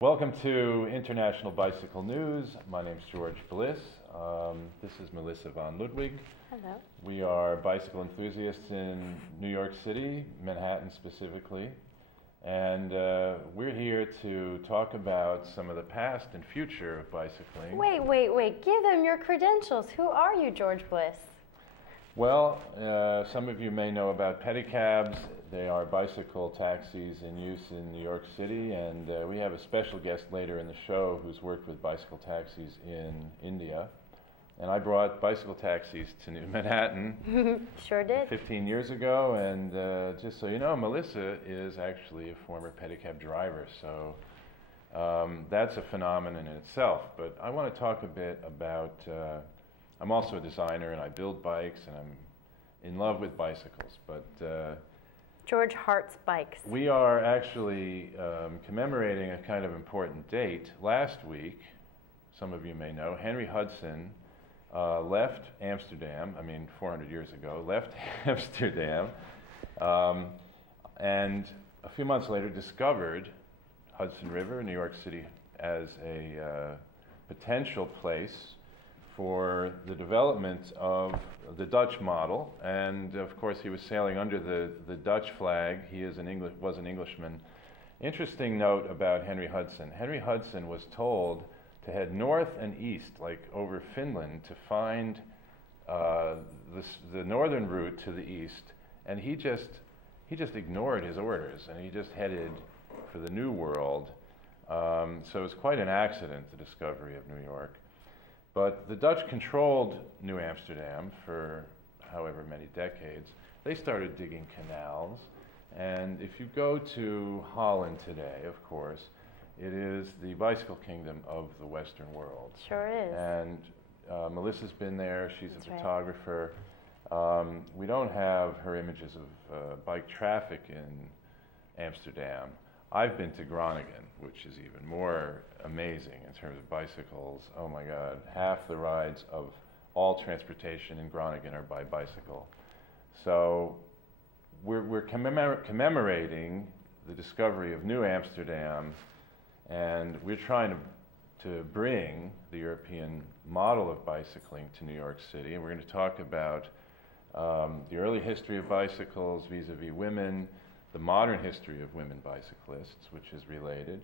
Welcome to International Bicycle News. My name's George Bliss. This is Melisa von Ludwig. Hello. We are bicycle enthusiasts in New York City, Manhattan specifically. And we're here to talk about some of the past and future of bicycling. Wait. Give them your credentials. Who are you, George Bliss? Well, some of you may know about Pedicabs. They are bicycle taxis in use in New York City, and we have a special guest later in the show who's worked with bicycle taxis in India. And I brought bicycle taxis to New Manhattan. Sure did. 15 years ago, and just so you know, Melisa is actually a former pedicab driver, so that's a phenomenon in itself. But I want to talk a bit about, I'm also a designer and I build bikes and I'm in love with bicycles, but George Hart's bikes. we are actually commemorating a kind of important date. Last week, some of you may know, Henry Hudson left Amsterdam, 400 years ago, left Amsterdam, and a few months later discovered Hudson River, New York City, as a potential place for the development of the Dutch model. And of course he was sailing under the Dutch flag. He was an Englishman. Interesting note about Henry Hudson. Henry Hudson was told to head north and east, like over Finland, to find the northern route to the east, and he just ignored his orders, and he just headed for the New World. So it was quite an accident, the discovery of New York. But the Dutch controlled New Amsterdam for however many decades. They started digging canals, and if you go to Holland today, of course, it is the bicycle kingdom of the Western world. Sure is. And Melissa's been there. She's That's a right. photographer. We don't have her images of bike traffic in Amsterdam. I've been to Groningen, which is even more amazing in terms of bicycles. Oh my God, half the rides of all transportation in Groningen are by bicycle. So we're commemorating the discovery of New Amsterdam, and we're trying to bring the European model of bicycling to New York City. And we're going to talk about the early history of bicycles vis-a-vis women, the modern history of women bicyclists, which is related.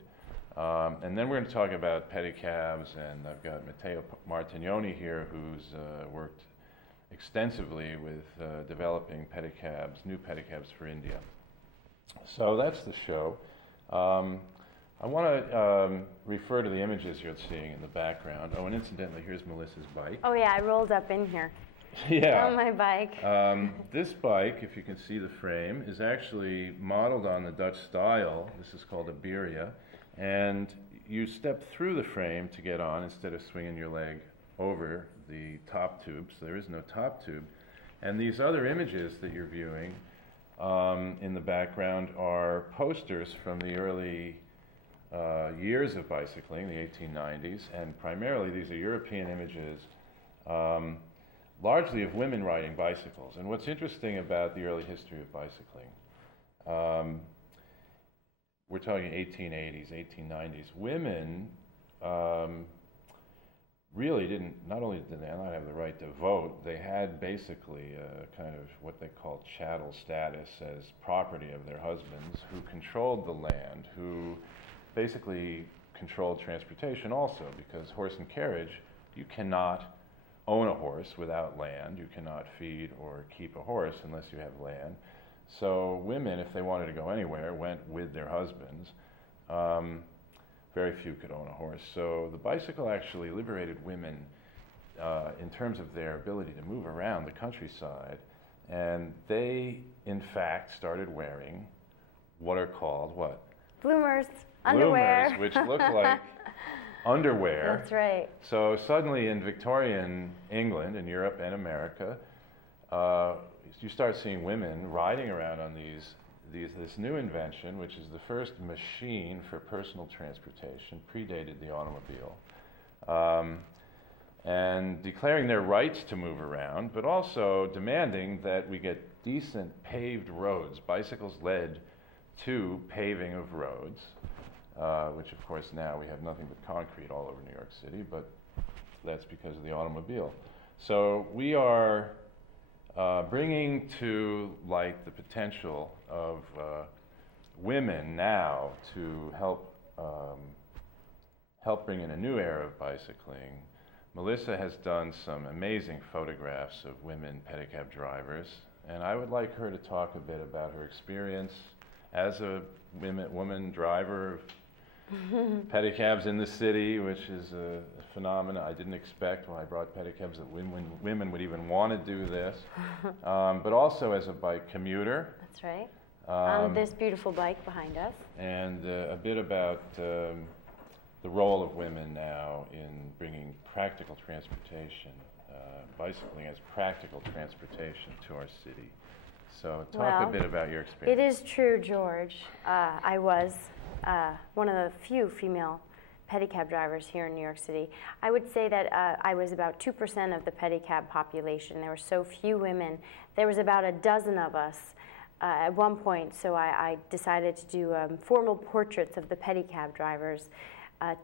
And then we're going to talk about pedicabs, and I've got Matteo Martignoni here, who's worked extensively with developing pedicabs, new pedicabs for India. So that's the show. I want to refer to the images you're seeing in the background. Oh, and incidentally, here's Melissa's bike. Oh yeah, I rolled up in here. Yeah. On my bike. This bike, if you can see the frame, is actually modeled on the Dutch style. This is called a birria. And you step through the frame to get on instead of swinging your leg over the top tube. So there is no top tube. And these other images that you're viewing in the background are posters from the early years of bicycling, the 1890s. And primarily these are European images, largely of women riding bicycles. And what's interesting about the early history of bicycling, we're talking 1880s, 1890s, women really not only did they not have the right to vote, they had basically a kind of what they called chattel status as property of their husbands, who controlled the land, who basically controlled transportation also, because horse and carriage, you cannot own a horse without land. You cannot feed or keep a horse unless you have land. So women, if they wanted to go anywhere, went with their husbands. Very few could own a horse. So the bicycle actually liberated women in terms of their ability to move around the countryside. And they, in fact, started wearing what are called what? Bloomers, underwear. Bloomers, which look like underwear. That's right. So suddenly in Victorian England, in Europe and America, you start seeing women riding around on this new invention, which is the first machine for personal transportation, predated the automobile, and declaring their rights to move around, but also demanding that we get decent paved roads. Bicycles led to paving of roads. which of course now we have nothing but concrete all over New York City, but that's because of the automobile. So we are bringing to light the potential of women now to help bring in a new era of bicycling. Melisa has done some amazing photographs of women pedicab drivers, and I would like her to talk a bit about her experience as a woman driver of pedicabs in the city, which is a phenomenon I didn't expect when I brought pedicabs that women would even want to do this, but also as a bike commuter. That's right. On this beautiful bike behind us. And a bit about the role of women now in bringing practical transportation, bicycling as practical transportation to our city. So talk a bit about your experience. It is true, George. I was one of the few female pedicab drivers here in New York City. I would say that I was about 2% of the pedicab population. There were so few women. There was about a dozen of us at one point, so I decided to do formal portraits of the pedicab drivers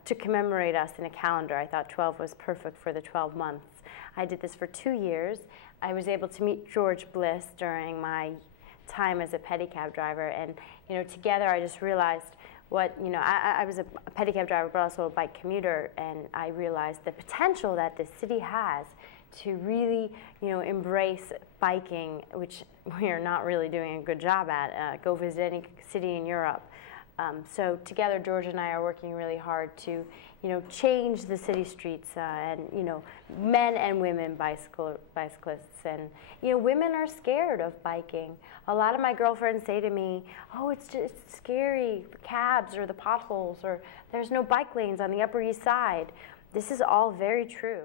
to commemorate us in a calendar. I thought 12 was perfect for the 12 months. I did this for 2 years. I was able to meet George Bliss during my time as a pedicab driver, and together I just realized what, I was a pedicab driver but also a bike commuter, and I realized the potential that this city has to really, embrace biking, which we are not really doing a good job at. Go visit any city in Europe. So together, George and I are working really hard to, change the city streets and, men and women bicyclists. And, women are scared of biking. A lot of my girlfriends say to me, oh, it's just scary, the cabs or the potholes, or there's no bike lanes on the Upper East Side. This is all very true.